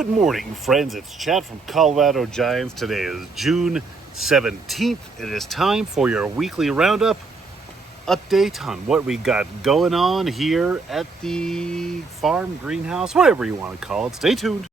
Good morning, friends. It's Chad from Colorado Giants. Today is June 17th. It is time for your weekly roundup update on what we got going on here at the farm, greenhouse, whatever you want to call it. Stay tuned.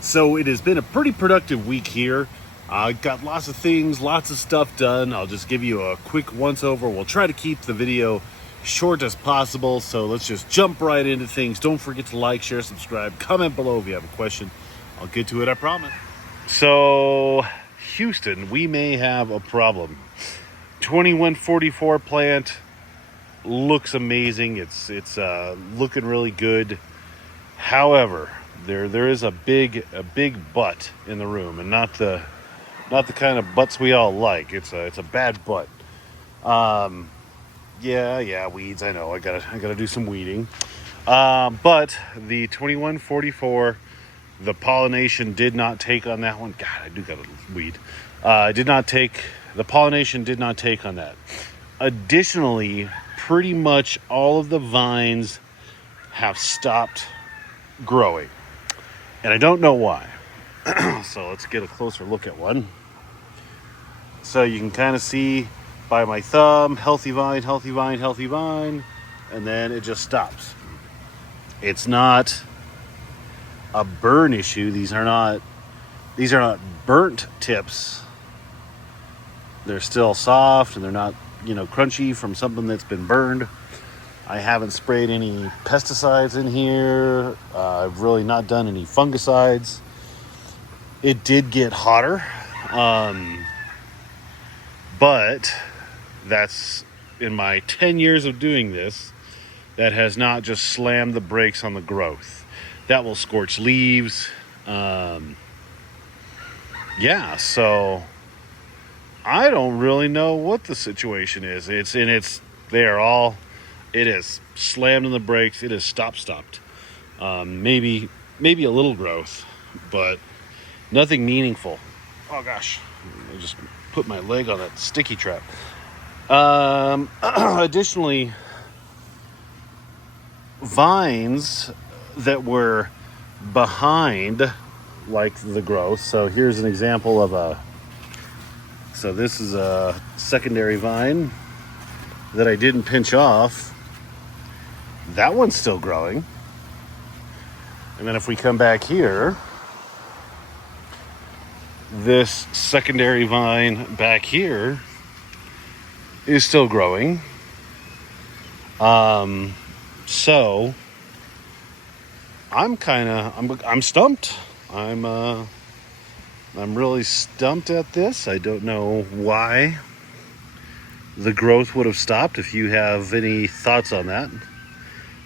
So it has been a pretty productive week here. I got lots of things, lots of stuff done. I'll just give you a quick once over. We'll try to keep the video short as possible, so let's just jump right into things. Don't forget to like, share, subscribe, comment below if you have a question. I'll get to it, I promise. So Houston, we may have a problem. 2144 plant looks amazing. It's looking really good. However, there is a big butt in the room, and not the kind of butts we all like. It's a bad butt. Yeah, weeds. I know. I gotta do some weeding. But the 2144, the pollination did not take on that one. God, I do gotta weed. The pollination did not take on that. Additionally, pretty much all of the vines have stopped growing, and I don't know why. So let's get a closer look at one. So you can kind of see by my thumb, healthy vine, and then it just stops. It's not a burn issue. These are not burnt tips. They're still soft and they're not, crunchy from something that's been burned. I haven't sprayed any pesticides in here. I've really not done any fungicides. It did get hotter. But that's, in my 10 years of doing this, that has not just slammed the brakes on the growth. That will scorch leaves. So I don't really know what the situation is. It is slammed on the brakes. It is stopped. Maybe a little growth, but nothing meaningful. Oh gosh, I just put my leg on that sticky trap. Additionally, vines that were behind like the growth. So here's an example of so this is a secondary vine that I didn't pinch off. That one's still growing. And then if we come back here, this secondary vine back here is still growing. So I'm stumped. I'm really stumped at this. I don't know why the growth would have stopped. If you have any thoughts on that,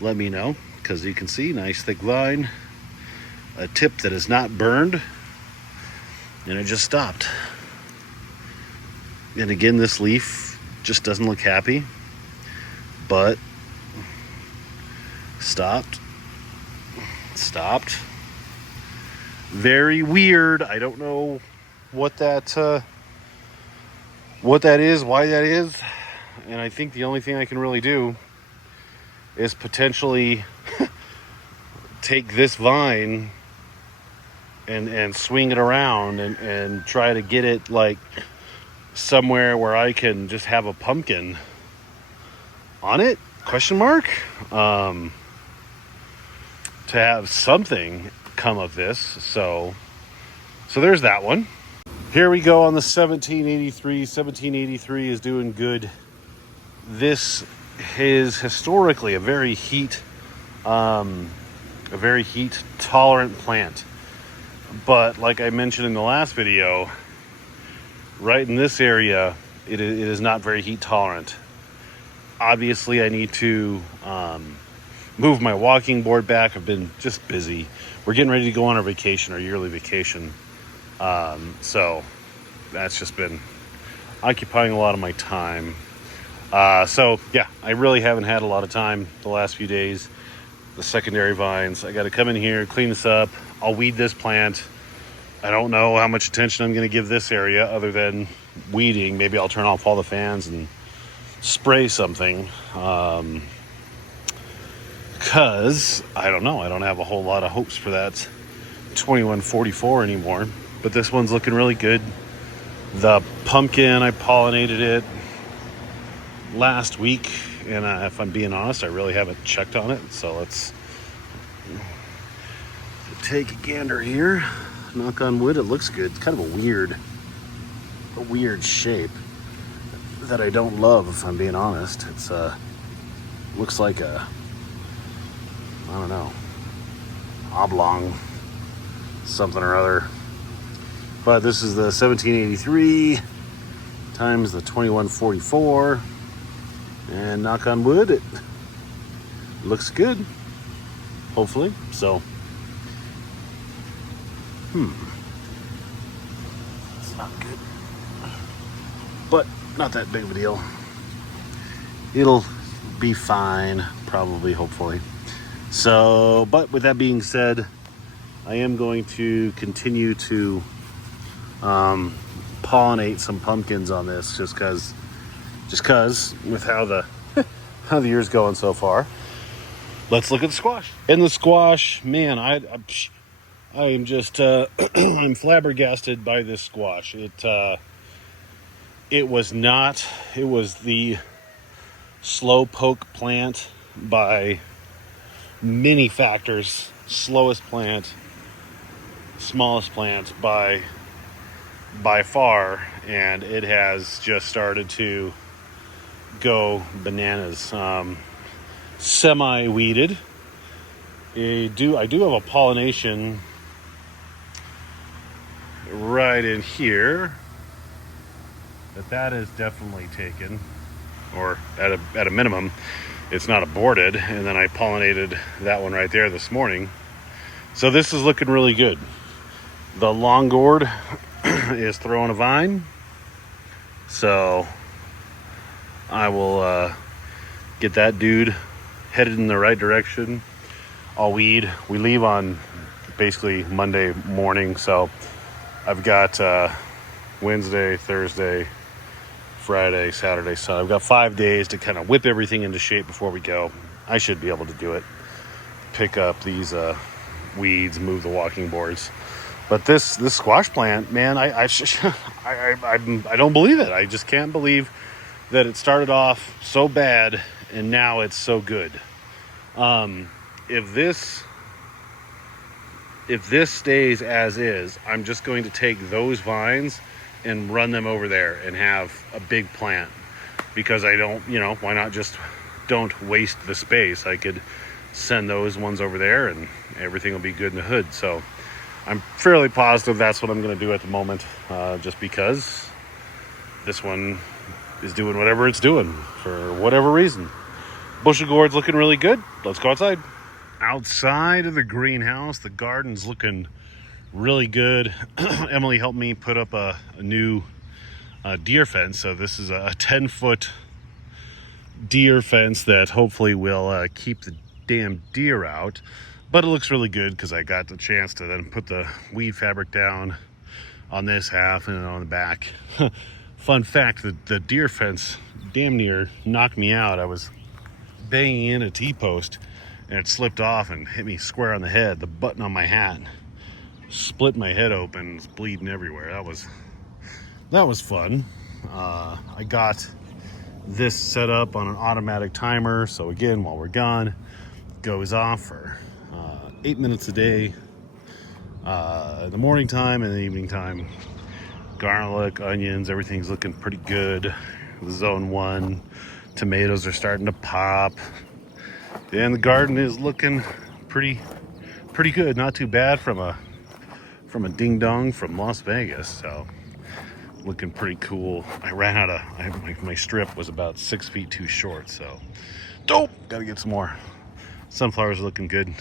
let me know, because you can see nice thick vine, a tip that is not burned, and it just stopped. And again, this leaf just doesn't look happy, but stopped. Very weird. I don't know what that is, why that is, and I think the only thing I can really do is potentially take this vine and swing it around and try to get it like somewhere where I can just have a pumpkin on it, ? To have something come of this. So there's that one. Here we go on the 1783. 1783 is doing good. This is historically a very heat tolerant plant. But like I mentioned in the last video, right in this area, it is not very heat tolerant. Obviously, I need to move my walking board back. I've been just busy. We're getting ready to go on our vacation, our yearly vacation. So that's just been occupying a lot of my time. I really haven't had a lot of time the last few days. The secondary vines, I got to come in here, clean this up. I'll weed this plant. I don't know how much attention I'm going to give this area other than weeding. Maybe I'll turn off all the fans and spray something. because I don't know. I don't have a whole lot of hopes for that 2144 anymore. But this one's looking really good. The pumpkin, I pollinated it last week, and if I'm being honest, I really haven't checked on it. So let's take a gander here. Knock on wood. It looks good. It's kind of a weird shape that I don't love, if I'm being honest. It's looks like a, I don't know, oblong something or other. But this is the 1783 times the 2144, and knock on wood, it looks good, hopefully. So it's not good, but not that big of a deal. It'll be fine, probably, hopefully. So, but with that being said, I am going to continue to pollinate some pumpkins on this, just cause with how the year's going so far. Let's look at the squash. And the squash, man, I am just I'm flabbergasted by this squash. It was the slow poke plant by many factors. Slowest plant, smallest plant by far, and it has just started to go bananas. Semi-weeded. I do have a pollination right in here, but that is definitely taken, or at a minimum, it's not aborted. And then I pollinated that one right there this morning. So this is looking really good. The long gourd is throwing a vine, so I will get that dude headed in the right direction. I'll weed. We leave on basically Monday morning, so I've got Wednesday, Thursday, Friday, Saturday, so I've got 5 days to kind of whip everything into shape before we go. I should be able to do it. Pick up these weeds, move the walking boards. But this squash plant, man, I don't believe it. I just can't believe that it started off so bad and now it's so good. If this stays as is, I'm just going to take those vines and run them over there and have a big plant, because I don't, why not just don't waste the space? I could send those ones over there and everything will be good in the hood. So I'm fairly positive that's what I'm going to do at the moment, just because this one is doing whatever it's doing for whatever reason. Bushel gourd's looking really good. Let's go outside. Outside of the greenhouse, the garden's looking really good. Emily helped me put up a new deer fence. So this is a 10-foot deer fence that hopefully will keep the damn deer out. But it looks really good because I got the chance to then put the weed fabric down on this half and then on the back. Fun fact, the deer fence damn near knocked me out. I was banging in a T-post and it slipped off and hit me square on the head. The button on my hat split my head open. It's bleeding everywhere. That was fun. I got this set up on an automatic timer, so again, while we're gone, it goes off for 8 minutes a day, in the morning time and the evening time. Garlic, onions, everything's looking pretty good. Zone 1 tomatoes are starting to pop, and the garden is looking pretty good. Not too bad from a ding dong from Las Vegas. So looking pretty cool. I ran out of my strip was about 6 feet too short, so dope. Gotta get some more. Sunflowers are looking good.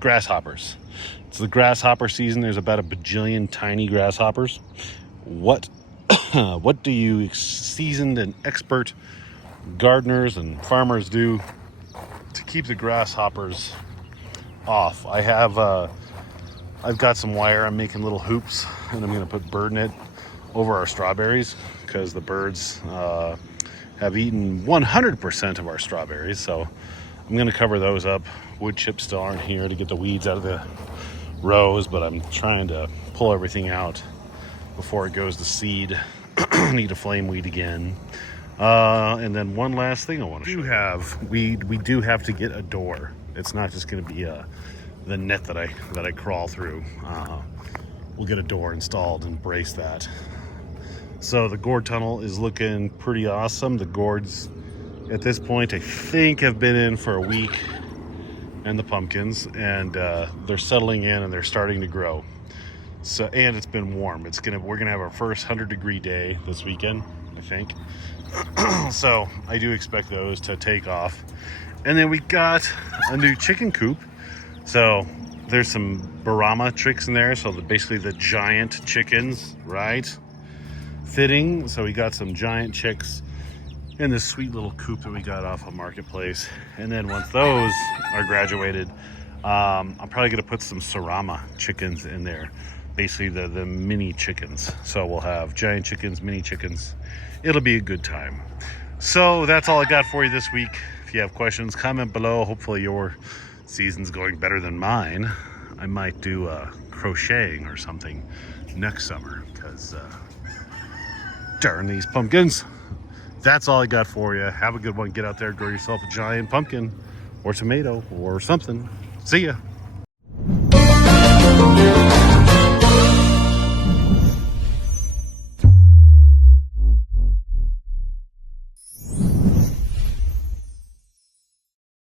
Grasshoppers. It's the grasshopper season. There's about a bajillion tiny grasshoppers. What do you seasoned and expert gardeners and farmers do to keep the grasshoppers off? I've got some wire. I'm making little hoops, and I'm going to put bird net over our strawberries because the birds have eaten 100% of our strawberries. So I'm going to cover those up. Wood chips still aren't here to get the weeds out of the rows, but I'm trying to pull everything out before it goes to seed. Need a flame weed again. And then one last thing I want to show you. We do have to get a door. It's not just going to be the net that I crawl through. We'll get a door installed and brace that. So the gourd tunnel is looking pretty awesome. The gourds at this point I think have been in for a week, and the pumpkins, and they're settling in and they're starting to grow. So, and it's been warm. We're gonna have our first 100-degree day this weekend, I think. So I do expect those to take off. And then we got a new chicken coop. So there's some Brahma chicks in there. So basically the giant chickens, right? Fitting. So we got some giant chicks in this sweet little coop that we got off of Marketplace. And then once those are graduated, I'm probably gonna put some Sarama chickens in there. Basically the mini chickens. So we'll have giant chickens, mini chickens. It'll be a good time. So that's all I got for you this week. If you have questions, comment below. Hopefully your season's going better than mine. I might do crocheting or something next summer, because darn these pumpkins. That's all I got for you. Have a good one. Get out there, grow yourself a giant pumpkin or tomato or something. See ya.